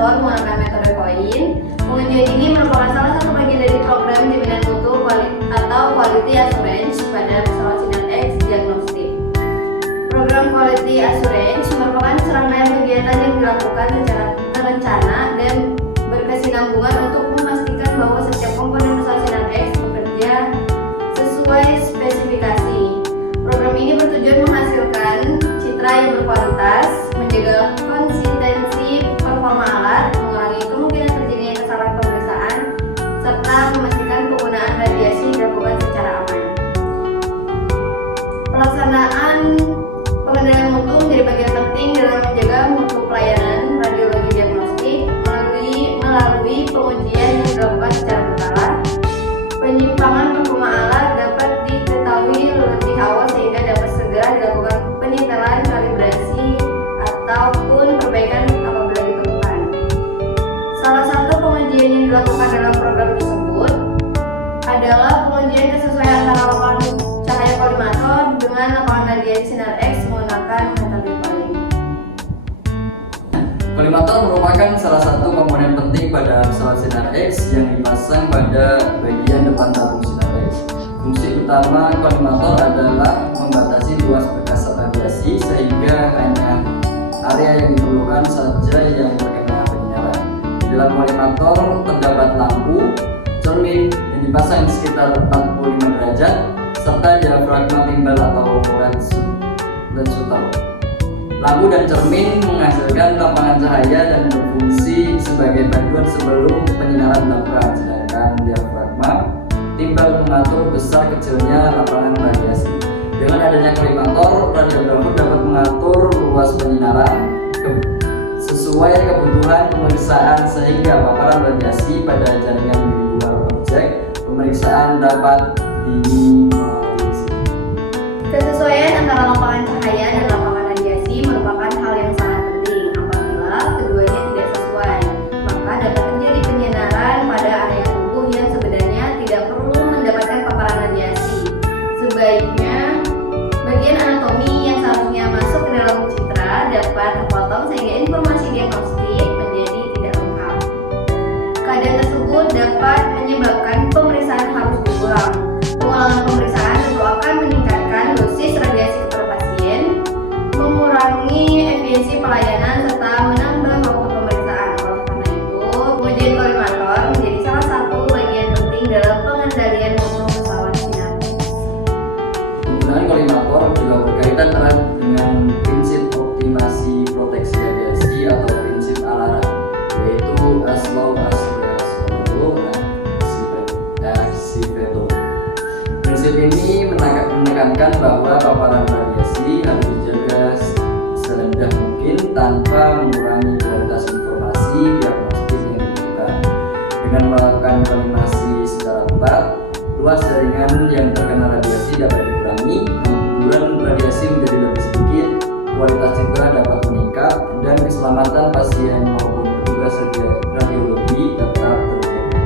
kolimator menggunakan metode koin. Pengujian ini merupakan salah satu bagian dari program jaminan mutu atau quality assurance pada pesawat Sinar X Diagnostik. Program quality assurance merupakan serangkaian kegiatan yang dilakukan secara terencana dan berkesinambungan untuk memastikan bahwa setiap komponen pesawat Sinar X bekerja sesuai spesifikasi. Program ini bertujuan menghasilkan citra yang berkualitas, menjaga konsistensi performa alat, mengurangi kemungkinan terjadinya kesalahan pemeriksaan, serta memastikan penggunaan radiasi dilakukan secara aman. Pelaksanaan pengendalian mutu menjadi bagian penting dalam menjaga mutu pelayanan radiologi diagnostik melalui pengujian yang dilakukan secara berkala. Penyimpangan performa alat dapat diketahui lebih awal sehingga dapat segera dilakukan penyetelan, kalibrasi, ataupun perbaikan apabila diperlukan. Salah satu pengujian yang dilakukan dalam program tersebut adalah pengujian kesesuaian antara lapangan cahaya kolimator dengan lapangan radiasi Sinar X menggunakan metode koin. Kolimator merupakan salah satu komponen penting pada pesawat Sinar X yang dipasang pada bagian depan tabung Sinar X. Fungsi utama kolimator adalah membatasi luas perkasaan radiasi sehingga hanya area yang diperlukan saja yang terkena penyinaran. Di dalam kolimator terdapat lampu, cermin yang dipasang di sekitar 45 derajat serta diafragma timbal atau lens shooter. Lampu dan cermin menghasilkan lapangan cahaya dan berfungsi sebagai panduan sebelum penyinaran dilakukan, sedangkan diafragma timbal mengatur besar kecilnya lapangan radiasi. Dengan adanya kolimator, radiografer dapat mengatur luas penyinaran sesuai kebutuhan pemeriksaan sehingga paparan radiasi pada jaringan di luar objek pemeriksaan dapat diminimalisir. Kesesuaian antara lapangan cahaya dan lapangan radiasi merupakan hal yang sangat penting. Apabila keduanya tidak sesuai, maka dapat terjadi penyinaran pada area tubuh yang sebenarnya tidak perlu mendapatkan paparan radiasi. Sebaiknya bagian anatomi yang seharusnya masuk ke dalam citra dapat terpotong sehingga informasi diagnostik menjadi tidak lengkap. Keadaan tersebut dapat menyebabkan pemeriksaan harus diulang. Pengulangan pemeriksaan tentu akan meningkatkan dosis radiasi kepada pasien, mengurangi efisiensi pelayanan, serta menambah waktu pemeriksaan. Oleh karena itu, pengujian kolimator menjadi salah satu bagian penting dalam pengendalian mutu pesawat Sinar X. Penggunaan kolimator juga berkaitan erat dengan prinsip optimasi proteksi radiasi atau prinsip ALARA, yaitu as low as possible and acceptable. Prinsip ini menekankan bahwa paparan radiasi harus dijaga serendah mungkin tanpa mengurangi kualitas informasi diagnostik yang dibutuhkan. Dengan melakukan kolimasi secara tepat, luas jaringan yang terkena radiasi dapat dikurangi, guguran radiasi menjadi lebih sedikit, kualitas citra dapat meningkat, dan keselamatan pasien maupun petugas radiologi tetap terjaga.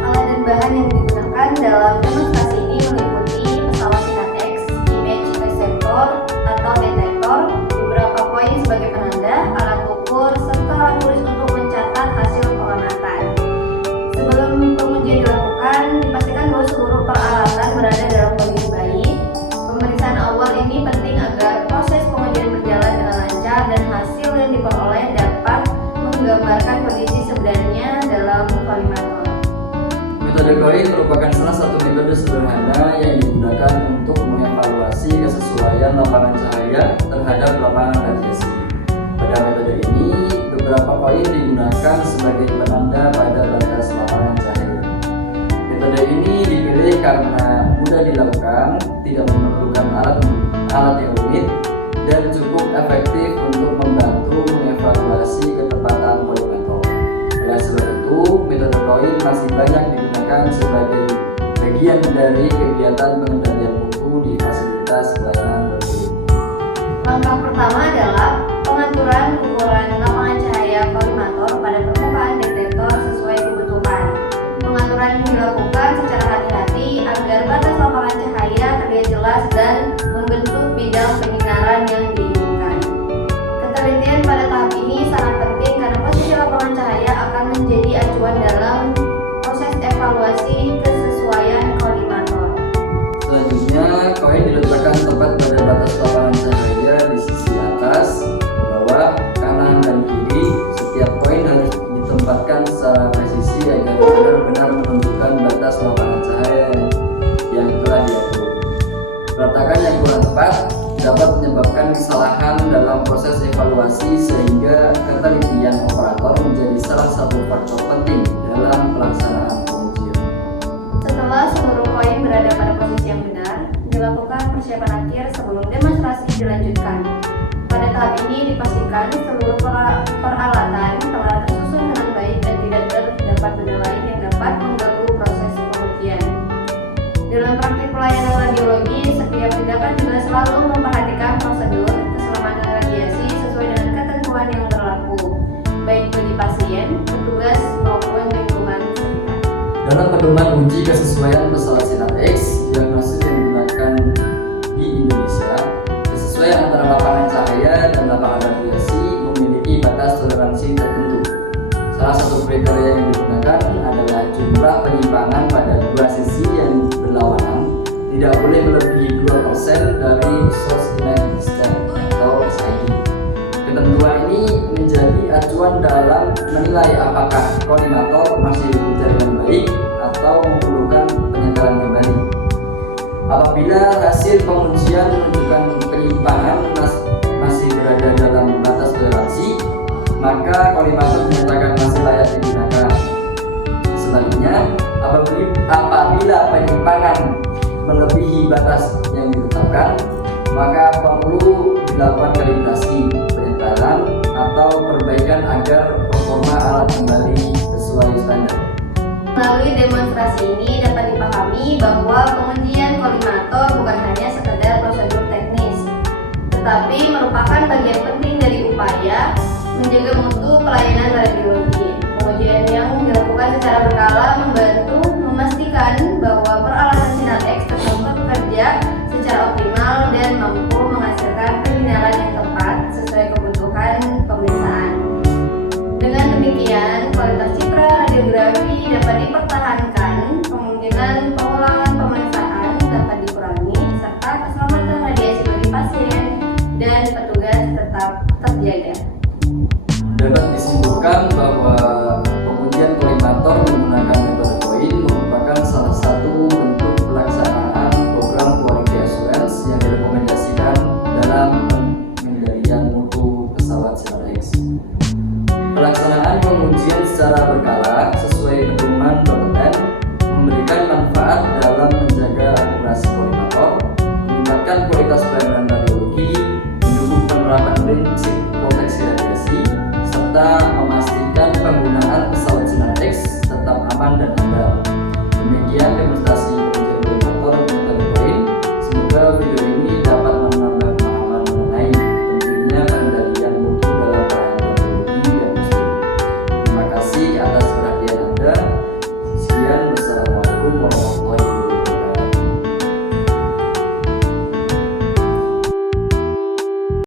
Alat dan bahan yang digunakan dalam demonstrasi ini meliputi pesawat Sinar X, image receptor atau detektor, beberapa koin sebagai penanda, alat ukur, serta alat tulis untuk mencatat hasil pengamatan. Sebelum pengujian dilakukan, dipastikan bahwa seluruh peralatan berada dalam kondisi baik. Pemeriksaan awal ini penting agar proses pengujian berjalan dengan lancar dan hasil yang diperoleh dapat menggambarkan kondisi sebenarnya dalam kolimator. Metode koin merupakan salah satu metode sederhana yang digunakan untuk mengevaluasi kesesuaian lapangan cahaya terhadap lapangan radiasi. Pada metode ini, beberapa koin digunakan sebagai penanda pada batas lapangan cahaya. Metode ini dipilih karena mudah dilakukan, tidak memerlukan alat yang rumit, dan cukup efektif untuk membantu mengevaluasi ketepatan kolimator. Oleh sebab itu, metode koin masih banyak digunakan sebagai bagian dari kegiatan pengendalian mutu di fasilitas pelayanan radiologi. Langkah pertama adalah pengaturan ukuran lapangan cahaya kolimator pada permukaan detektor sesuai kebutuhan. Pengaturan ini dilakukan secara hati-hati agar batas lapangan cahaya terlihat jelas dan membentuk bidang penyinaran yang diinginkan. satu faktor penting dalam pelaksanaan pengujian. Setelah seluruh koin berada pada posisi yang benar, dilakukan persiapan akhir sebelum demonstrasi dilanjutkan. Pada tahap ini dipastikan seluruh peralatan telah tersusun dengan baik dan tidak terdapat benda lain yang dapat mengganggu proses pengujian. Dalam praktik pelayanan radiologi, setiap tindakan juga selalu memperhatikan prosedur keselamatan radiasi sesuai dengan ketentuan yang berlaku, baik bagi pasien, petugas, maupun lingkungan sekitar. Dalam pedoman uji kesesuaian pesawat Sinar X, diagnosis yang digunakan di Indonesia, kesesuaian antara lapangan cahaya dan lapangan radiasi memiliki batas toleransi tertentu. Salah satu kriteria yang digunakan adalah jumlah penyimpangan pada dua sisi yang berlawanan tidak boleh melebihi 2% dari source inner distance atau SID. Ketentuan ini menjadi acuan dalam menilai apakah kolimator masih bekerja dengan baik atau memerlukan penyegaran kembali. Apabila hasil pengujian menunjukkan penyimpangan masih berada dalam batas toleransi, maka kolimator dinyatakan masih layak digunakan. Selanjutnya, apabila penyimpangan melebihi batas yang ditetapkan, maka perlu dilakukan kalibrasi, penyetaraan, atau perbaikan agar performa alat kembali sesuai standar. Melalui demonstrasi ini dapat dipahami bahwa pengujian kolimator bukan hanya sekedar prosedur teknis, tetapi merupakan bagian penting dari upaya menjaga mutu pelayanan radiologi. Pengujian yang dilakukan secara berkala membantu memastikan bahwa peralatan Sinar X tetap bekerja secara optimal dan mampu menghasilkan penyinaran yang tepat sesuai kebutuhan pemeriksaan. Dengan demikian, kualitas citra radiografi dapat dipertahankan, kemungkinan pengulangan pemeriksaan dapat dikurangi, serta keselamatan radiasi bagi pasien dan petugas tetap terjaga. Dapat disimpulkan bahwa pengujian kolimator menggunakan metode koin merupakan salah satu bentuk pelaksanaan program quality assurance yang direkomendasikan dalam pengendalian mutu pesawat Sinar X. Pelaksanaan pengujian secara berkala